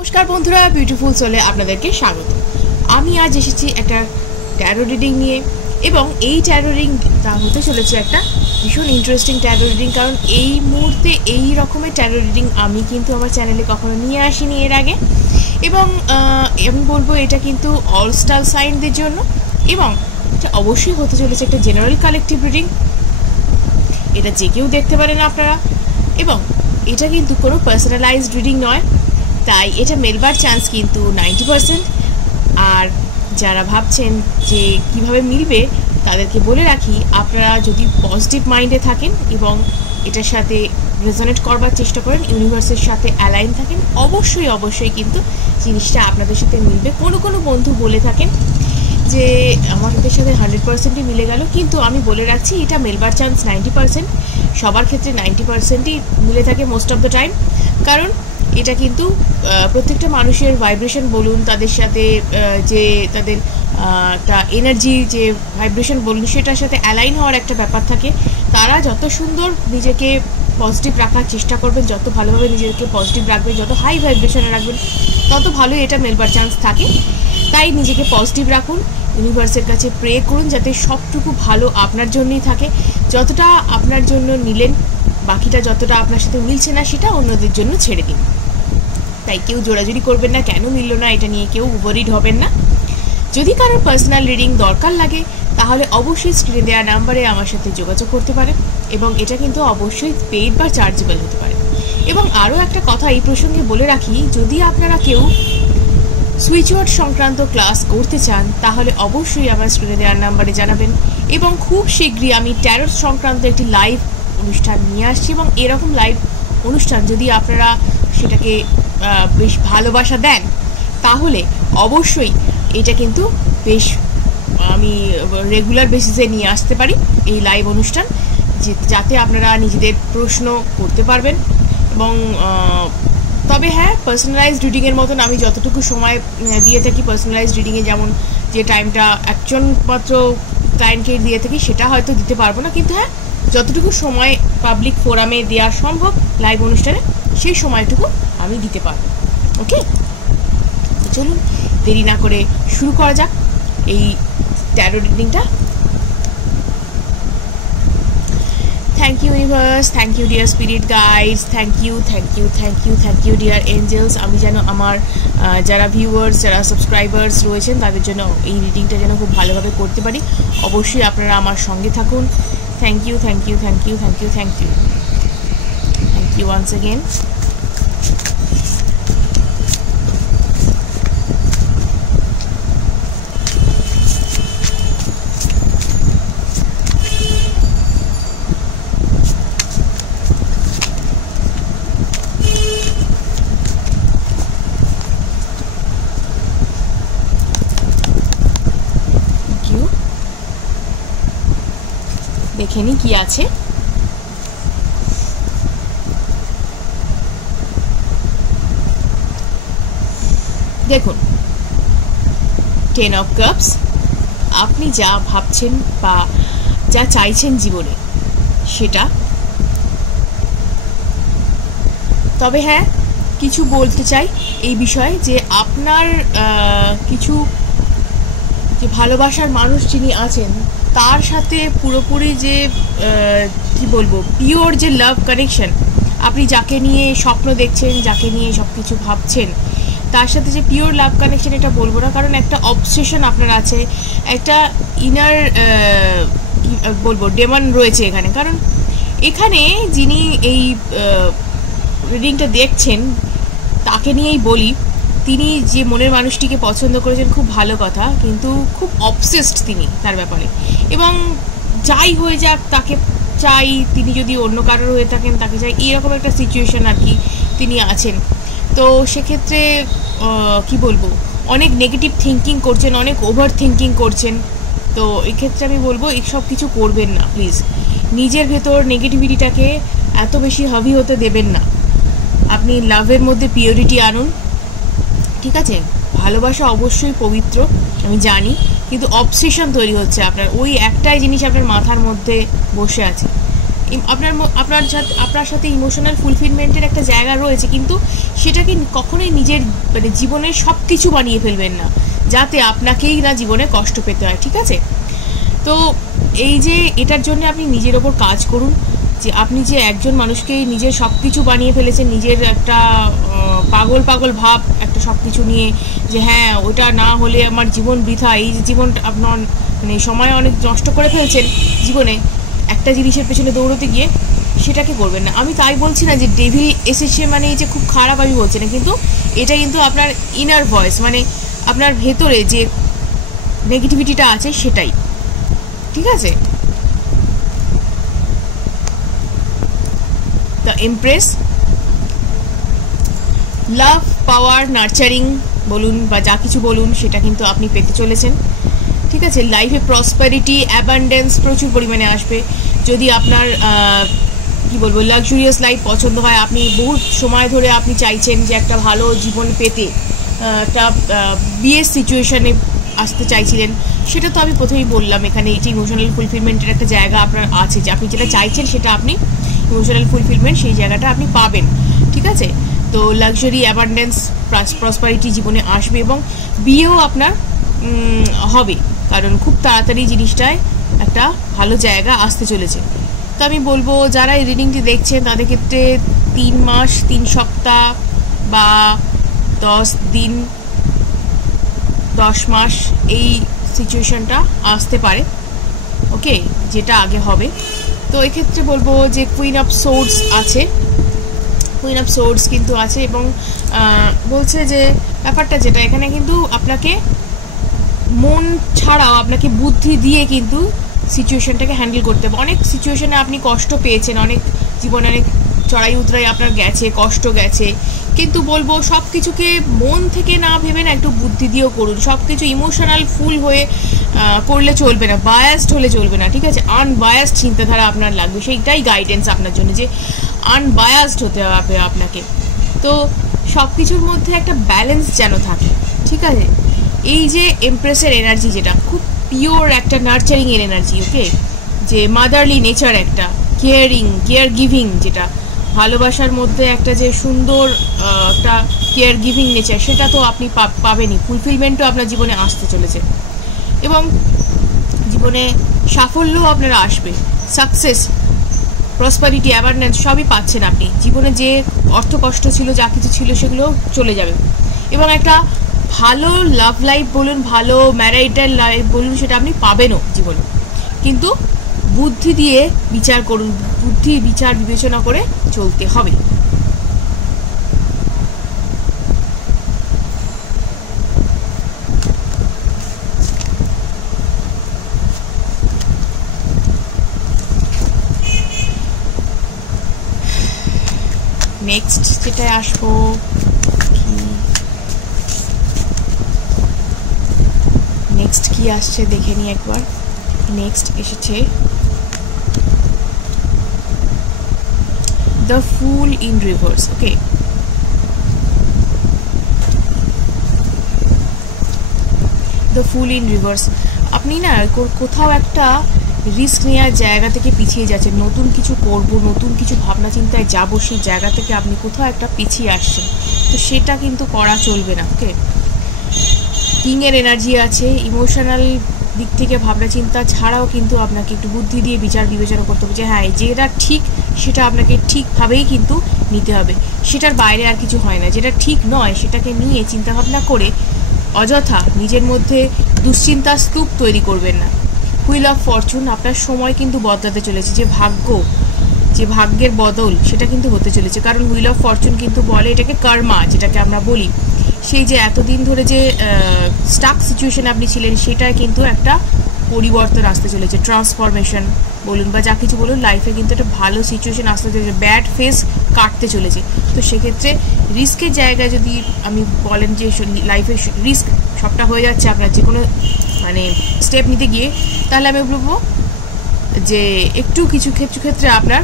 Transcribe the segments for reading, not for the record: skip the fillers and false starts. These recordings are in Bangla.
নমস্কার বন্ধুরা, বিউটিফুল সোলে আপনাদেরকে স্বাগত। আমি আজ এসেছি একটা ট্যারো রিডিং নিয়ে, এবং এই ট্যারো রিডিংটা হতে চলেছে একটা ভীষণ ইন্টারেস্টিং ট্যারো রিডিং। কারণ এই মুহূর্তে এই রকমের ট্যারো রিডিং আমি কিন্তু আমার চ্যানেলে কখনো নিয়ে আসিনি এর আগে। এবং আমি বলবো এটা কিন্তু অল স্টার সাইনদের জন্য, এবং এটা অবশ্যই হতে চলেছে একটা জেনারেল কালেকটিভ রিডিং। এটা যে কেউ দেখতে পারেন আপনারা, এবং এটা কিন্তু কোনো পার্সোনালাইজড রিডিং নয়, তাই এটা মেলবার চান্স কিন্তু 90%। আর যারা ভাবছেন যে কিভাবে মিলবে তাদেরকে বলে রাখি, আপনারা যদি পজিটিভ মাইন্ডে থাকেন এবং এটার সাথে রেজোনেট করবার চেষ্টা করেন, ইউনিভার্সের সাথে অ্যালাইন থাকেন, অবশ্যই কিন্তু জিনিসটা আপনাদের সাথে মিলবে। কোনো বন্ধু বলে থাকেন যে আমাদের সাথে 100%ই মিলে গেল, কিন্তু আমি বলে রাখছি এটা মেলবার চান্স 90%। সবার ক্ষেত্রে 90%ই মিলে থাকে মোস্ট অফ দ্য টাইম। কারণ এটা কিন্তু প্রত্যেকটা মানুষের ভাইব্রেশন বলুন, তাদের সাথে যে তাদের একটা এনার্জি যে ভাইব্রেশন বলুন, সেটার সাথে অ্যালাইন হওয়ার একটা ব্যাপার থাকে। তারা যত সুন্দর নিজেকে পজিটিভ রাখার চেষ্টা করবেন, যত ভালোভাবে নিজেকে পজিটিভ রাখবেন, যত হাই ভাইব্রেশনে রাখবেন, তত ভালোই এটা মেলবার চান্স থাকে। তাই নিজেকে পজিটিভ রাখুন, ইউনিভার্সের কাছে প্রে করুন যাতে সবটুকু ভালো আপনার জন্যই থাকে। যতটা আপনার জন্য নিলেন, বাকিটা যতটা আপনার সাথে মিলছে না সেটা অন্যদের জন্য ছেড়ে দিন। তাই কেউ জোড়াজুড়ি করবেন না, কেন মিলল না এটা নিয়ে কেউ ওভারিড হবেন না। যদি কারোর পার্সোনাল রিডিং দরকার লাগে তাহলে অবশ্যই স্ক্রিনে দেওয়া নাম্বারে আমার সাথে যোগাযোগ করতে পারেন, এবং এটা কিন্তু অবশ্যই পেইড বা চার্জেবল হতে পারে। এবং আরও একটা কথা এই প্রসঙ্গে বলে রাখি, যদি আপনারা কেউ সুইচ ওয়ার্ড সংক্রান্ত ক্লাস করতে চান তাহলে অবশ্যই আমার স্ক্রিনে দেওয়ার নাম্বারে জানাবেন। এবং খুব শীঘ্রই আমি ট্যারো সংক্রান্ত একটি লাইভ অনুষ্ঠান নিয়ে আসছি, এবং এরকম লাইভ অনুষ্ঠান যদি আপনারা সেটাকে বেশ ভালোবাসা দেন তাহলে অবশ্যই এটা কিন্তু বেশ আমি রেগুলার বেসিসে নিয়ে আসতে পারি এই লাইভ অনুষ্ঠান, যাতে আপনারা নিজেদের প্রশ্ন করতে পারবেন। এবং তবে হ্যাঁ, পার্সোনালাইজড রিডিংয়ের মতন আমি যতটুকু সময় দিয়ে থাকি পার্সোনালাইজড রিডিংয়ে, যেমন যে টাইমটা একজন মাত্র ক্লায়েন্টকে দিয়ে থাকি সেটা হয়তো দিতে পারবো না, কিন্তু হ্যাঁ যতটুকু সময় পাবলিক ফোরামে দেওয়া সম্ভব লাইভ অনুষ্ঠানে সেই সময়টুকু আমি দিতে পারবো। ওকে, চলুন দেরি না করে শুরু করা যাক এই ট্যারো রিডিংটা। Thank you universe, thank you dear spirit guides, thank you dear angels. আমি যেন আমার যারা ভিউয়ার্স, যারা সাবস্ক্রাইবার্স রয়েছেন তাদের জন্য এই রিডিংটা যেন খুব ভালোভাবে করতে পারি। অবশ্যই আপনারা আমার সঙ্গে থাকুন। Thank you once again. দেখে নি কি আছে। দেখুন, 10 অফ কাপস। আপনি যা ভাবছেন বা যা চাইছেন জীবনে সেটা। তবে হ্যাঁ, কিছু বলতে চাই এই বিষয়ে, যে আপনার কিছু যে ভালোবাসার মানুষ যিনি আছেন তার সাথে পুরোপুরি যে কি বলবো, পিওর যে লাভ কানেকশন, আপনি যাকে নিয়ে স্বপ্ন দেখছেন, যাকে নিয়ে সব কিছু ভাবছেন, তার সাথে যে পিওর লাভ কানেকশন এটা বলবো না, কারণ একটা অবসেশন আপনার আছে, একটা ইনার কি বলবো ডেমন রয়েছে এখানে। কারণ এখানে যিনি এই রিডিংটা দেখছেন তাকে নিয়েই বলি, তিনি যে মনের মানুষটিকে পছন্দ করেছেন খুব ভালো কথা, কিন্তু খুব অবসেসড তিনি তার ব্যাপারে, এবং যাই হয়ে যাক তাকে চাই। তিনি যদি অন্য কারোর হয়ে থাকেন তাকে চাই, এইরকম একটা সিচুয়েশন আর কি তিনি আছেন। তো সেক্ষেত্রে কি বলবো, অনেক নেগেটিভ থিঙ্কিং করছেন, অনেক ওভার থিঙ্কিং করছেন। তো এক্ষেত্রে আমি বলবো এইসব কিছু করবেন না প্লিজ। নিজের ভেতর নেগেটিভিটিটাকে এত বেশি হাভি হতে দেবেন না। আপনি লাভের মধ্যে পিওরিটি আনুন, ঠিক আছে? ভালোবাসা অবশ্যই পবিত্র আমি জানি, কিন্তু অবসেশন তৈরি হচ্ছে আপনার, ওই একটাই জিনিস আপনার মাথার মধ্যে বসে আছে, আপনার সাথে ইমোশনাল ফুলফিলমেন্টের একটা জায়গা রয়েছে, কিন্তু সেটাকে কখনোই নিজের মানে জীবনের সব কিছু বানিয়ে ফেলবেন না, যাতে আপনাকেই না জীবনে কষ্ট পেতে হয়, ঠিক আছে? তো এই যে এটার জন্য আপনি নিজের ওপর কাজ করুন, যে আপনি যে একজন মানুষকে নিজের সব কিছু বানিয়ে ফেলেছেন, নিজের একটা পাগল পাগল ভাব একটা সব কিছু নিয়ে, যে হ্যাঁ ওটা না হলে আমার জীবন বৃথা, এই যে জীবনটা আপনার মানে সময় অনেক নষ্ট করে ফেলছেন জীবনে একটা জিনিসের পেছনে দৌড়তে গিয়ে, সেটাকে করবেন না। আমি তাই বলছি না যে ডেভিল এসেছে মানে যে খুব খারাপ, আমি বলছি না, কিন্তু এটা কিন্তু আপনার ইনার ভয়েস, মানে আপনার ভেতরে যে নেগেটিভিটিটা আছে সেটাই, ঠিক আছে? The empress, love, power, nurturing বলুন বা যা কিছু বলুন, সেটা কিন্তু আপনি পেতে চলেছেন, ঠিক আছে? লাইফে প্রসপারিটি, অ্যাবান্ডেন্স প্রচুর পরিমাণে আসবে। যদি আপনার কি বলবো লাক্সুরিয়াস লাইফ পছন্দ হয়, আপনি বহু সময় ধরে আপনি চাইছেন যে একটা ভালো জীবন পেতে, একটা বিয়ের সিচুয়েশানে আসতে চাইছিলেন, সেটা তো আমি প্রথমেই বললাম, এখানে এই যে ইমোশনাল ফুলফিলমেন্টের একটা জায়গা আপনার আছে, যে আপনি যেটা চাইছেন সেটা আপনি ইমোশনাল ফুলফিলমেন্ট সেই জায়গাটা আপনি পাবেন, ঠিক আছে? তো লাক্সারি, অ্যাবান্ডেন্স, প্রসপারিটি জীবনে আসবে এবং বিয়েও আপনার হবে, কারণ খুব তাড়াতাড়ি জিনিসটায় একটা ভালো জায়গা আসতে চলেছে। তো আমি বলবো যারা এই রিডিংটি দেখছেন তাদের ক্ষেত্রে 3 মাস 3 সপ্তাহ বা 10 দিন 10 মাস এই সিচুয়েশনটা আসতে পারে, ওকে, যেটা আগে হবে। তো এক্ষেত্রে বলবো যে কুইন অফ সোর্ডস আছে, কুইন অফ সোর্ডস কিন্তু আছে, এবং বলছে যে ব্যাপারটা যেটা এখানে কিন্তু আপনাকে মন ছাড়াও আপনাকে বুদ্ধি দিয়ে কিন্তু সিচুয়েশনটাকে হ্যান্ডেল করতে হবে। অনেক সিচুয়েশনে আপনি কষ্ট পেয়েছেন, অনেক জীবনে অনেক চড়াই উতরাই আপনার গেছে, কষ্ট গেছে, কিন্তু বলবো সব কিছুকে মন থেকে না ভেবে না, একটু বুদ্ধি দিয়েও করুন। সব কিছু ইমোশনাল ফুল হয়ে করলে চলবে না, বায়াসড হলে চলবে না, ঠিক আছে? আনবায়াসড চিন্তাধারা আপনার লাগবে, সেইটাই গাইডেন্স আপনার জন্য, যে আনবায়াসড হতে হবে আপনাকে। তো সব কিছুর মধ্যে একটা ব্যালেন্স যেন থাকে, ঠিক আছে? এই যে এমপ্রেসের এনার্জি, যেটা খুব পিওর একটা নার্চারিং এর এনার্জি, ওকে, যে মাদারলি নেচার, একটা কেয়ার গিভিং, যেটা ভালোবাসার মধ্যে একটা যে সুন্দর একটা কেয়ার গিভিং নেচার, সেটা তো আপনি পাবেনই, ফুলফিলমেন্টও আপনার জীবনে আসতে চলেছে, এবং জীবনে সাফল্যও আপনারা আসবে, সাকসেস, প্রসপারিটি, অ্যাবান্ডেন্স সবই পাচ্ছেন আপনি। জীবনে যে অর্থ কষ্ট ছিল, যা কিছু ছিল, সেগুলো চলে যাবে, এবং একটা ভালো লাভ লাইফ বলুন, ভালো ম্যারিটাল লাইফ বলুন, সেটা আপনি পাবেনও জীবনে, কিন্তু বুদ্ধি দিয়ে বিচার করুন, বুদ্ধি বিচার বিবেচনা করে চলতে হবে। নেক্সট যেটায় আসবো, নেক্সট কি আসছে দেখে নিই একবার। নেক্সট এসেছে the fool in reverse, okay. The fool in reverse, আপনি না কোথাও একটা রিস্ক নেওয়ার জায়গা থেকে পিছিয়ে যাচ্ছেন, নতুন কিছু করব, নতুন কিছু ভাবনা চিন্তায় যাবো, সেই জায়গা থেকে আপনি কোথাও একটা পিছিয়ে আসছেন, তো সেটা কিন্তু করা চলবে না, ওকে। কিংয়ের এনার্জি আছে, ইমোশনাল দিক থেকে ভাবনা চিন্তা ছাড়াও কিন্তু আপনাকে একটু বুদ্ধি দিয়ে বিচার বিবেচনা করতে হবে, যে হ্যাঁ যেটা ঠিক সেটা আপনাকে ঠিকভাবেই কিন্তু নিতে হবে, সেটার বাইরে আর কিছু হয় না। যেটা ঠিক নয় সেটাকে নিয়ে চিন্তাভাবনা করে অযথা নিজের মধ্যে দুশ্চিন্তার স্তূপ তৈরি করবেন না। হুইল অফ ফরচুন, আপনার সময় কিন্তু বদলাতে চলেছে, যে ভাগ্যের বদল সেটা কিন্তু হতে চলেছে, কারণ হুইল অফ ফরচুন কিন্তু বলে এটাকে কর্মা, যেটাকে আমরা বলি, সেই যে এতদিন ধরে যে স্টাক সিচুয়েশনে আপনি ছিলেন, সেটায় কিন্তু একটা পরিবর্তন আসতে চলেছে, ট্রান্সফরমেশন বলুন বা যা কিছু বলুন, লাইফে কিন্তু একটা ভালো সিচুয়েশন আসতে চলেছে, ব্যাড ফেস কাটতে চলেছে। তো সেক্ষেত্রে রিস্কের জায়গায় যদি আমি বলেন যে লাইফে রিস্ক সবটা হয়ে যাচ্ছে আপনার যে কোনো মানে স্টেপ নিতে গিয়ে, তাহলে আমি বলবো যে একটু কিছু ক্ষেত্রে আপনার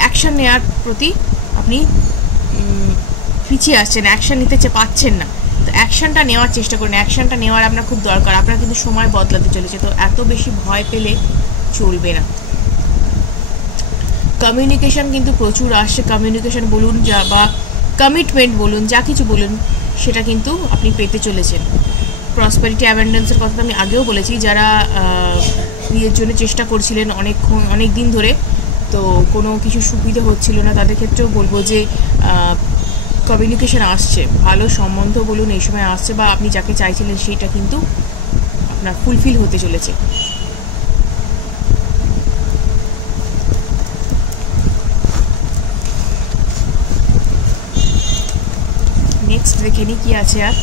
অ্যাকশন নেওয়ার প্রতি আপনি পিছিয়ে আসছেন, অ্যাকশন নিতে পাচ্ছেন না, তো অ্যাকশনটা নেওয়ার চেষ্টা করুন, অ্যাকশনটা নেওয়ার আপনার খুব দরকার, আপনার কিন্তু সময় বদলাতে চলেছে, তো এত বেশি ভয় পেলে চলবে না। কমিউনিকেশন কিন্তু প্রচুর আসছে। কমিউনিকেশন বলুন যা বা কমিটমেন্ট বলুন, যা কিছু বলুন, সেটা কিন্তু আপনি পেতে চলেছেন। প্রসপারিটি অ্যাবান্ডেন্সের কথা আমি আগেও বলেছি, যারা বিয়ের জন্য চেষ্টা করছিলেন অনেক দিন ধরে, তো কোনো কিছু সুবিধা হচ্ছিল না, তাদের ক্ষেত্রেও বলবো যে কমিউনিকেশন আসছে, ভালো সম্বন্ধ বলুন এই সময় আসছে, বা আপনি যাকে চাইছিলেন সেইটা কিন্তু আপনার ফুলফিল হতে চলেছে। নেক্সট দেখে নিই কি আছে। আর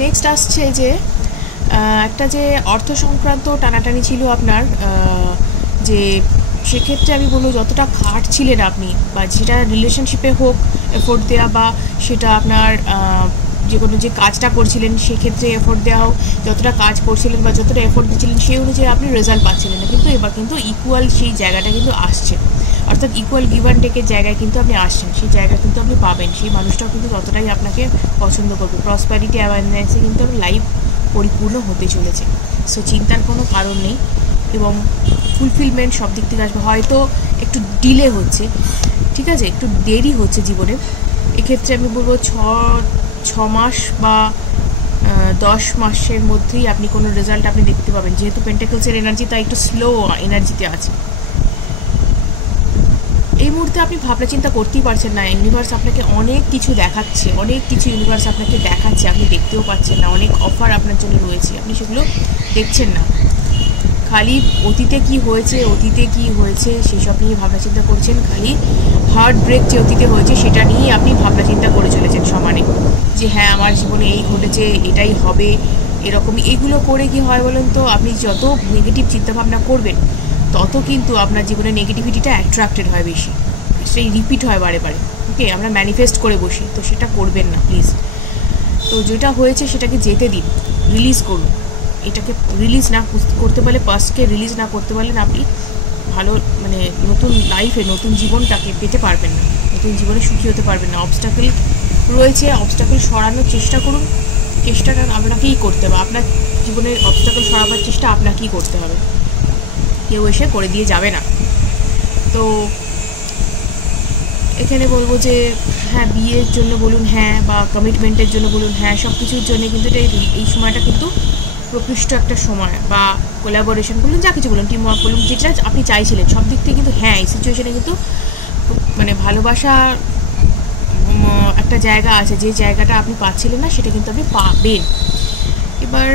নেক্সট আসছে যে একটা যে অর্থ সংক্রান্ত টানাটানি ছিল আপনার, যে সেক্ষেত্রে আমি বলবো যতটা খাটছিলেন আপনি, বা যেটা রিলেশনশিপে হোক এফোর্ট দেওয়া, বা সেটা আপনার যে কোনো যে কাজটা করছিলেন সেক্ষেত্রে এফোর্ট দেওয়া হোক, যতটা কাজ করছিলেন বা যতটা এফোর্ট দিচ্ছিলেন সেই অনুযায়ী আপনি রেজাল্ট পাচ্ছিলেন না, কিন্তু এবার কিন্তু ইকুয়াল সেই জায়গাটা কিন্তু আসছে, অর্থাৎ ইকুয়াল গিভ অ্যান্ড টেকের জায়গায় কিন্তু আপনি আসছেন, সেই জায়গা কিন্তু আপনি পাবেন, সেই মানুষটাও কিন্তু ততটাই আপনাকে পছন্দ করবে। প্রসপারিটি অ্যাওয়ারনেসে কিন্তু লাইফ পরিপূর্ণ হতে চলেছে, সো চিন্তার কোনো কারণ নেই, এবং ফুলফিলমেন্ট সব দিক থেকে আসবে। হয়তো একটু ডিলে হচ্ছে, ঠিক আছে, একটু দেরি হচ্ছে জীবনে, এক্ষেত্রে আমি বলবো 6 মাস বা 10 মাসের মধ্যেই আপনি কোনো রেজাল্ট আপনি দেখতে পাবেন, যেহেতু পেন্টাকলসের এনার্জি তাই একটু স্লো এনার্জিতে আছে। এই মুহূর্তে আপনি ভাবনা চিন্তা করতেই পারছেন না, ইউনিভার্স আপনাকে অনেক কিছু দেখাচ্ছে, অনেক কিছু ইউনিভার্স আপনাকে দেখাচ্ছে, আপনি দেখতেও পাচ্ছেন না, অনেক অফার আপনার জন্য রয়েছে, আপনি সেগুলো দেখছেন না, খালি অতীতে কি হয়েছে সেসব নিয়ে ভাবনা চিন্তা করছেন, খালি হার্ট ব্রেক যে অতীতে হয়েছে সেটা নিয়েই আপনি ভাবনা চিন্তা করে চলেছেন সমানে, যে হ্যাঁ আমার জীবনে এই ঘটেছে, এটাই হবে, এরকমই। এগুলো করে কি হয় বলুন তো, আপনি যত নেগেটিভ চিন্তাভাবনা করবেন তত কিন্তু আপনার জীবনে নেগেটিভিটিটা অ্যাট্রাক্টেড হয় বেশি, সেই রিপিট হয় বারে বারে। ওকে, আমরা ম্যানিফেস্ট করে বসি, তো সেটা করবেন না প্লিজ। তো যেটা হয়েছে সেটাকে যেতে দিন, রিলিজ করুন, এটাকে রিলিজ না করতে পারলে, পাস্টকে রিলিজ না করতে পারলেন আপনি ভালো মানে নতুন লাইফে নতুন জীবনটাকে পেতে পারবেন না, নতুন জীবনে সুখী হতে পারবেন না। অবস্টাকেল রয়েছে, অবস্টাকেল সরানোর চেষ্টা করুন, চেষ্টাটা আপনাকেই করতে হবে, আপনার জীবনের অবস্টাকেল সরাবার চেষ্টা আপনাকেই করতে হবে, কেউ এসে করে দিয়ে যাবে না। তো এখানে বলবো যে হ্যাঁ, বিয়ের জন্য বলুন হ্যাঁ, বা কমিটমেন্টের জন্য বলুন হ্যাঁ, সব কিছুর জন্য কিন্তু এই সময়টা কিন্তু প্রকৃষ্ট একটা সময়, বা কোলাবোরেশন বলুন, যা কিছু বলুন, টিম ওয়ার্ক বলুন, যেটা আপনি চাইছিলেন সব দিক থেকে কিন্তু হ্যাঁ, এই সিচুয়েশনে কিন্তু মানে ভালোবাসা একটা জায়গা আছে, যে জায়গাটা আপনি পাচ্ছিলেন না সেটা কিন্তু আপনি পাবেন। এবার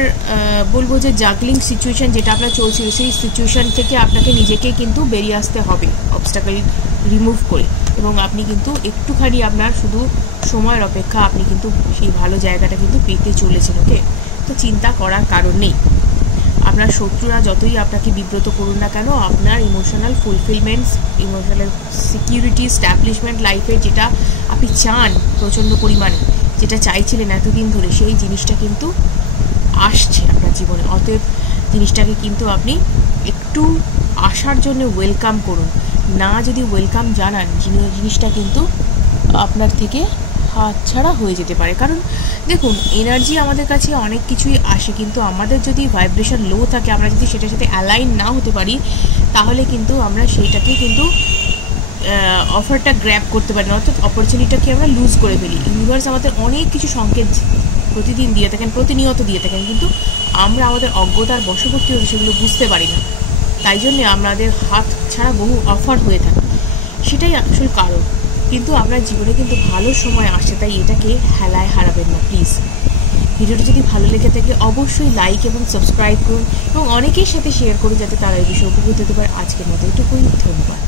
বলবো যে জাগলিং সিচুয়েশান যেটা আপনার চলছিল, সেই সিচুয়েশান থেকে আপনাকে নিজেকে কিন্তু বেরিয়ে আসতে হবে, অবস্টাকেল রিমুভ করে, এবং আপনি কিন্তু একটুখানি আপনার শুধু সময়ের অপেক্ষা, আপনি কিন্তু সেই ভালো জায়গাটা কিন্তু পেতে চলেছেন। ওকে, তো চিন্তা করার কারণ নেই। আপনার শত্রুরা যতই আপনাকে বিব্রত করুন না কেন, আপনার ইমোশনাল ফুলফিলমেন্টস, ইমোশনাল সিকিউরিটি, স্ট্যাবলিশমেন্ট লাইফে যেটা আপনি চান প্রচণ্ড পরিমাণে, যেটা চাইছিলেন এতদিন ধরে, সেই জিনিসটা কিন্তু আসছে আপনার জীবনে। অতএব জিনিসটাকে কিন্তু আপনি একটু আসার জন্য ওয়েলকাম করুন, না যদি ওয়েলকাম জানান জিনিসটা কিন্তু আপনার থেকে হাতছাড়া হয়ে যেতে পারে। কারণ দেখুন, এনার্জি আমাদের কাছে অনেক কিছুই আসে, কিন্তু আমাদের যদি ভাইব্রেশন লো থাকে, আমরা যদি সেটার সাথে অ্যালাইন না হতে পারি, তাহলে কিন্তু আমরা সেইটাকে কিন্তু অফারটা গ্র্যাব করতে পারি না, অর্থাৎ অপরচুনিটিটাকে আমরা লুজ করে ফেলি। ইউনিভার্স আমাদের অনেক কিছু সংকেত প্রতিদিন দিয়ে থাকেন, প্রতিনিয়ত দিয়ে থাকেন, কিন্তু আমরা আমাদের অজ্ঞতার বশবর্তী হয়ে সেগুলো বুঝতে পারি না, তাই জন্যে আমাদের হাত ছাড়া বহু অফার হয়ে থাকে, সেটাই আসল কারণ। কিন্তু আপনার জীবনে কিন্তু ভালো সময় আসে, তাই এটাকে হেলায় হারাবেন না প্লিজ। ভিডিওটি যদি ভালো লেগে থাকে অবশ্যই লাইক এবং সাবস্ক্রাইব করুন, এবং অনেকের সাথে শেয়ার করুন, যাতে তারা এই বিষয়ে উপকৃত হতে পারে। আজকের মতো এটুকুই, ধন্যবাদ।